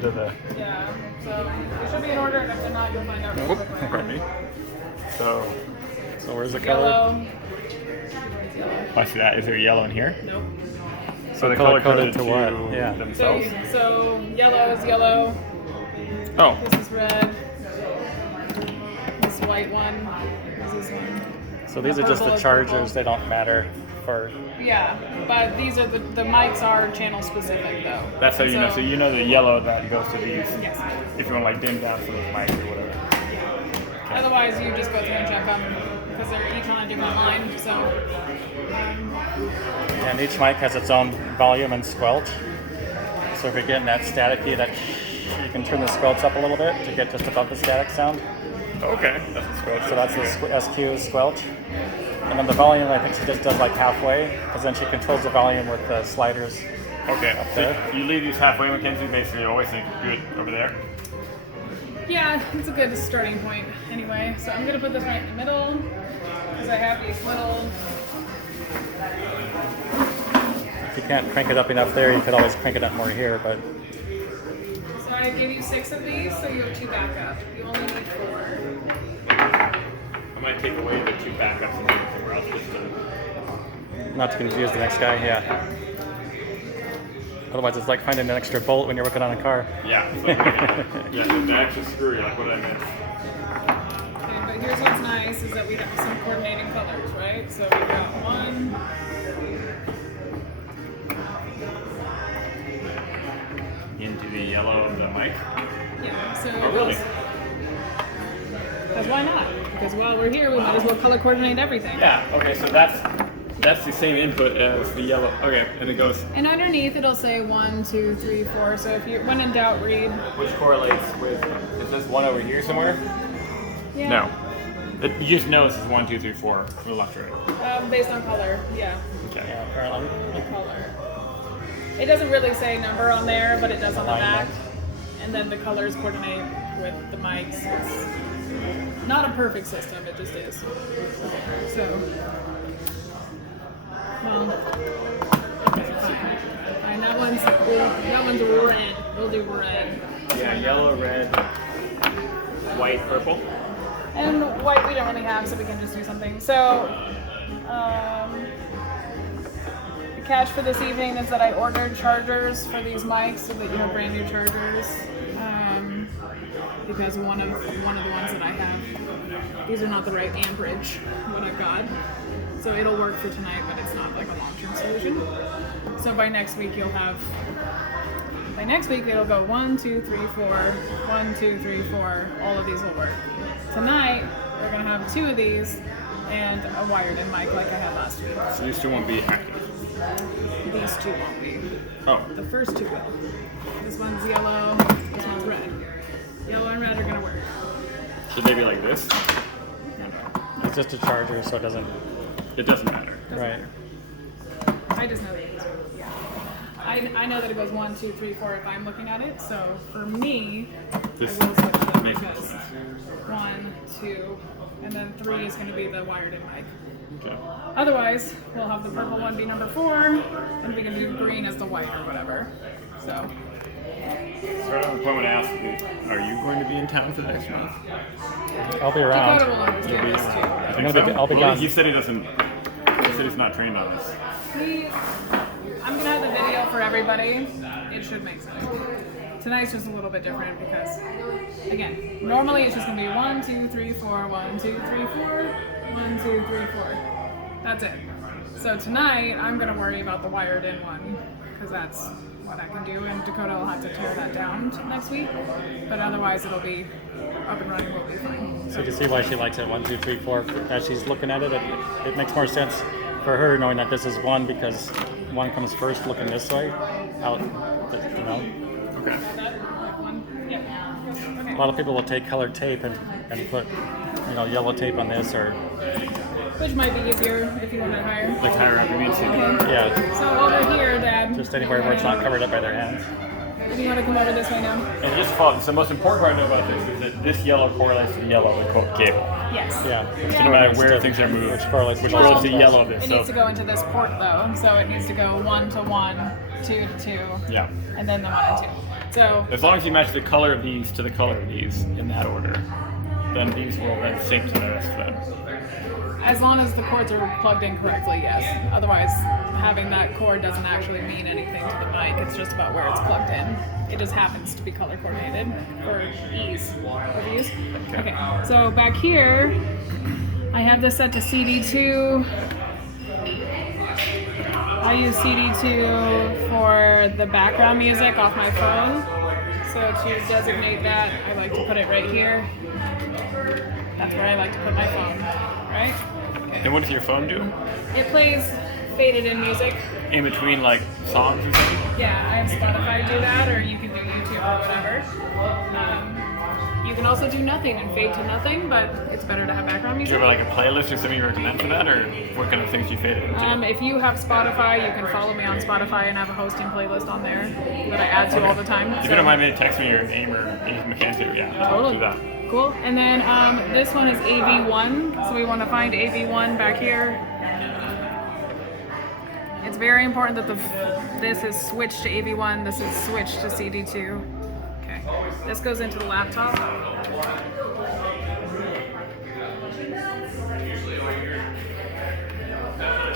To the... Yeah, so it should be in order, and if they're not, you'll find out real Nope. quick. Okay. So where's the Yellow. color? I see that. Is there yellow in here? Nope. So the color color coded coded to what? Yeah. themselves? So yellow is yellow. Oh. This is red. This white one. This is one. So these are just the Purple is chargers. purple. They don't matter for. Yeah, but these are the mics are channel specific though. That's how you know. So you know the yellow that goes to these. Yes. If you want to like dim down some of the mics or whatever. Otherwise, you just go through and check them because they're each on a different line. So. And each mic has its own volume and squelch. So if you're getting that staticky, that you can turn the squelch up a little bit to get just above the static sound. Okay. That's a squelch. So that's the SQ squelch. And then the volume, I think she just does like halfway, because then she controls the volume with the sliders. Okay. Up So there. you leave these halfway, Mackenzie. Basically, you always think good over there. Yeah, it's a good starting point anyway. So I'm gonna put this right in the middle because I have these little. If you can't crank it up enough there, you could always crank it up more here, but So I give you 6 of these, so you have 2 backup. You only need 4. I might take away the 2 backups and move somewhere else just to... not to confuse the next guy, yeah. Otherwise, it's like finding an extra bolt when you're working on a car. Yeah. So yeah, the extra screw, you're like, what did I miss? Okay, but here's what's nice is that we have some coordinating colors, right? So we've got 1. Into the yellow of the mic. Yeah, so Oh, really? Because why not? Because while we're here, we might as well color coordinate everything. Yeah, okay, so that's the same input as the yellow. Okay, and it goes... And underneath it'll say 1, 2, 3, 4. So if you, when in doubt, read. Which correlates with... Is this one over here somewhere? Yeah. No. You just know this is 1, 2, 3, 4 from the left to right. Based on color, yeah. Okay. Yeah, apparently. Color. It doesn't really say number on there, but it does on the back. Alignment. And then the colors coordinate with the mics. It's not a perfect system, it just is. So, well, fine, that one's red. We'll do red. Yeah, yellow, red, white, purple. And white we don't really have, so we can just do something. So, the catch for this evening is that I ordered chargers for these mics so that you have brand new chargers. Because one of the ones that I have, these are not the right amperage what I've got. So it'll work for tonight, but it's not like a long-term solution. So by next week it'll go 1, 2, 3, 4, 1, 2, 3, 4. All of these will work. Tonight we're gonna have 2 of these and a wired-in mic like I had last week. So these 2 won't be active. These 2 won't be. Oh. The first 2 will. This one's yellow, this one's red. Yellow and red are gonna work. Should they be like this? It's just a charger, so it doesn't. It doesn't matter. Right. I just know that these are, yeah. I know that it goes 1, 2, 3, 4 if I'm looking at it. So for me, This I will switch them makes because sense. 1, 2, and then 3 is gonna be the wired-in mic. Okay. Otherwise, we'll have the purple one be number 4, and we can do green as the white or whatever. So. So at the point when I asked you, are you going to be in town for the next month? I'll be around. Dakota will understand You'll be this there. too. I think I'm gonna be- so? I'll be Well, gone. he said he doesn't. He said he's not trained on this. I'm gonna have the video for everybody. It should make sense. Tonight's just a little bit different because, again, normally it's just gonna be 1, 2, 3, 4, 1, 2, 3, 4, 1, 2, 3, 4. That's it. So tonight I'm gonna worry about the wired-in one because that's what I can do, and Dakota will have to tear that down next week. But otherwise, it'll be up and running. We'll be fine. So you can see why she likes it 1, 2, 3, 4. As she's looking at it, it makes more sense for her knowing that this is 1 because 1 comes first looking this way. Out, you know. Okay. Yeah. A lot of people will take colored tape and put, yellow tape on this or. Which might be easier if you want it higher. Like higher up, you mean to. Okay. Yeah, So over here, Dad. just anywhere where it's not covered up by their hands. Do you want to come over this way now? And just follow. So the most important part I know about this is that this yellow correlates to the yellow of the cable. Yes. Yeah. So no matter where things are moved, Which correlates which to correlates the to yellow of this. It So needs to go into this port though, so it needs to go 1 to 1, 2 to 2, yeah. and then the 1 and 2. So As long as you match the color of these to the color of these in that order, then these will then sync to the rest of them. as long as the cords are plugged in correctly, yes. Otherwise, having that cord doesn't actually mean anything to the mic. It's just about where it's plugged in. It just happens to be color coordinated for ease of use. Okay, so back here, I have this set to CD2. I use CD2 for the background music off my phone. So to designate that, I like to put it right here. That's where I like to put my phone, right? And what does your phone do? It plays faded in music. In between like songs or something? Yeah, I have Spotify do that, or you can do YouTube or whatever. You can also do nothing and fade to nothing, but it's better to have background Do music. you have like a playlist or something you recommend for that, or what kind of things you fade it into? If you have Spotify, you can follow me on Spotify and have a hosting playlist on there that I add to all the time. If you don't mind me, text me your name or any mechanics, yeah, I'll Totally. do that. Cool. And then this one is AV1, so we want to find AV1 back here. It's very important that this is switched to AV1, this is switched to CD2. Okay. This goes into the laptop. The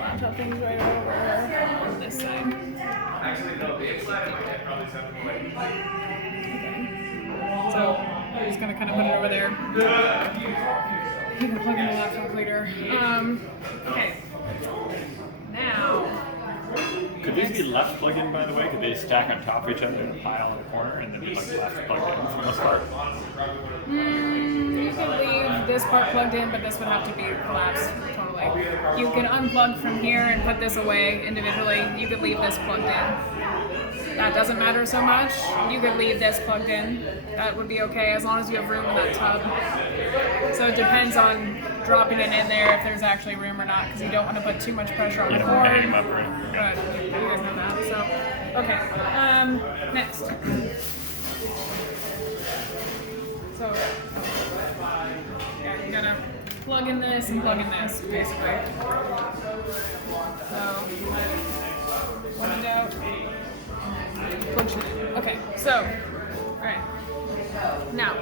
laptop thing's right over on this side. So I'm just gonna kind of put it over there. You can plug in the laptop later. Okay. Now. Could these be left plug in, by the way? Could they stack on top of each other in a pile in the corner and then be like left plug in for the most part? You can leave this part plugged in, but this would have to be collapsed totally. You can unplug from here and put this away individually. You could leave this plugged in. That doesn't matter so much. You could leave this plugged in. That would be okay as long as you have room in that tub. So it depends on dropping it in there if there's actually room or not, because you don't want to put too much pressure on the Yeah, cord. hang 'em up, right? But you guys know that. So, okay. Next. So, yeah, you're gonna plug in this and plug in this, basically. So, when in doubt, plug shit in. Okay, so, alright. Now,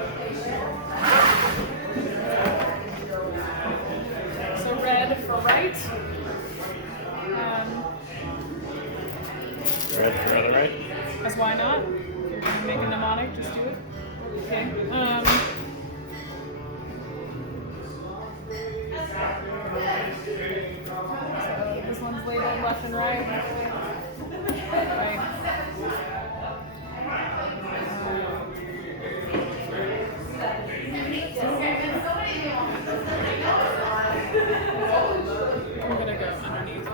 so red for right. Red for other right? Because why not? If you're gonna make a mnemonic, just do it. Okay. So this one's labeled left and right. Right. I'm gonna go underneath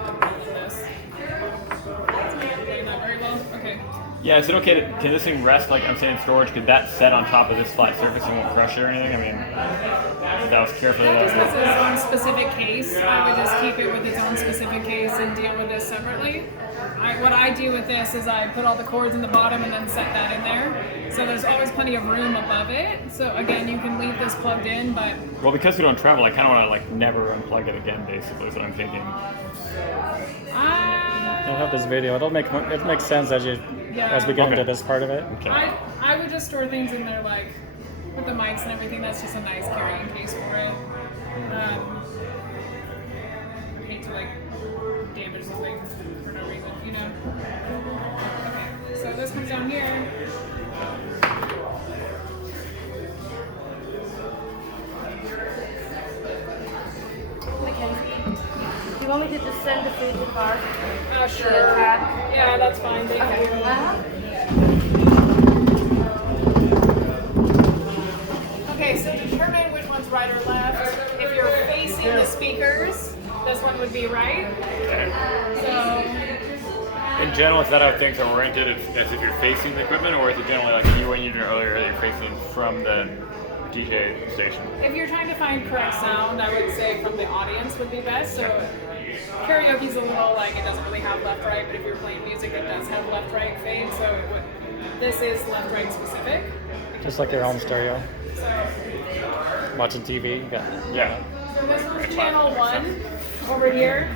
this. Not very well. Okay. Yeah, is it okay to, can this thing rest, like I'm saying, in storage? Could that set on top of this flat surface and won't crush it or anything? I mean, that was carefully Just as its own specific case, I would just keep it with its own specific case and deal with this separately. What I do with this is I put all the cords in the bottom and then set that in there. So there's always plenty of room above it. So again, you can leave this plugged in, but Well, because we don't travel, I kind of want to like never unplug it again, basically, is what I'm thinking. You'll have this video. It makes sense as we get into this part of it. Okay. I would just store things in there like with the mics and everything. That's just a nice carrying case for it. I hate to like damage the thing for no reason, you know. Okay, so this comes down here. Mackenzie, do you want me to just send the food to the car? Sure. The cab? Yeah, that's fine. Thank you. Okay, so determine which one's right or left. If you're facing the speakers, this one would be right. So, In general, is that how things are oriented? As if you're facing the equipment, or is it generally like you were using earlier that you're facing from the DJ station? if you're trying to find correct sound, I would say from the audience would be best. So, karaoke's a little like it doesn't really have left-right, but if you're playing music, it does have left-right fade. So, this is left-right specific. Just like your home stereo. So, Watching TV, you got Yeah. so this one's channel 1 over here.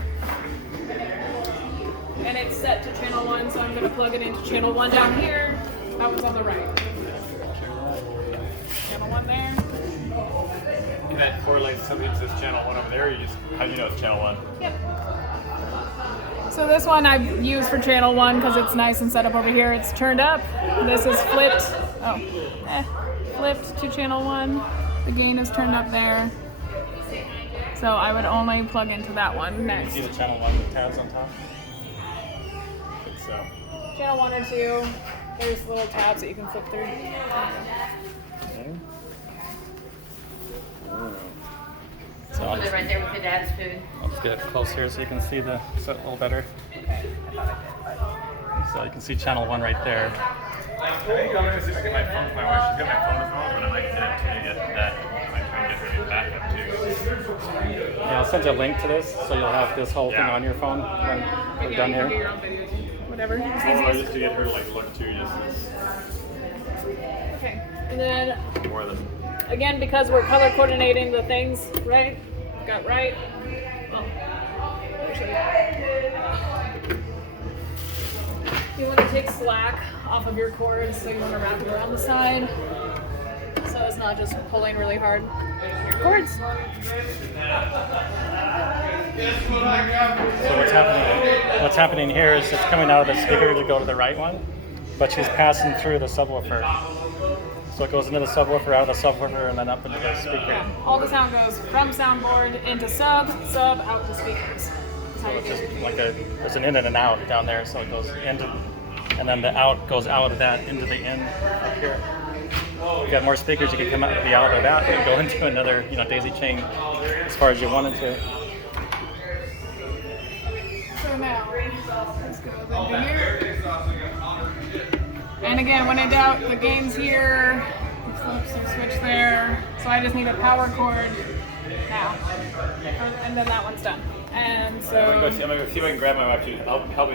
and it's set to channel 1, so I'm going to plug it into channel 1 down here. That was on the right. Channel 1 there. Can that correlate to something that says channel 1 over there, or you just, how do you know it's channel 1? Yep. So this one I use for channel 1 because it's nice and set up over here. It's turned up. This is flipped. Flipped to channel 1. The gain is turned up there. So I would only plug into that one next. You see the channel 1 with tabs on top? So. Channel 1 or 2. There's little tabs that you can flip through. Okay. So Put it right there with your dad's food. I'll just get it close here so you can see the set a little better. So you can see channel 1 right there. I'm going to see if I get my phone with my wife. She's got my phone as well, but I might get it to get that. I might try and get her to get back up too. Yeah, I'll send you a link to this so you'll have this whole thing on your phone when we're done you can do here. your own videos. Whatever. Or just to get her to like look too, just Okay. And then as more than. again, because we're color coordinating the things, right? Got right. Oh. Actually, you want to take slack off of your cords, so you want to wrap it around the side, so it's not just pulling really hard. Your cords. So what's happening here is it's coming out of the speaker to go to the right one, but she's passing through the subwoofer. So it goes into the subwoofer, out of the subwoofer, and then up into the speaker. Yeah. All the sound goes from soundboard into sub, out to speakers. That's how So you it's do just it. like there's an in and an out down there, so it goes into, and then the out goes out of that into the in up here. If you got more speakers, you can come out of the out of that and go into another, daisy chain as far as you wanted to. So now, let's go over here. And again, when in doubt, the gain's here, flips or switch there. So I just need a power cord now. And then that one's done. And so. I'm gonna go see if I can grab my wife too. I'll help you.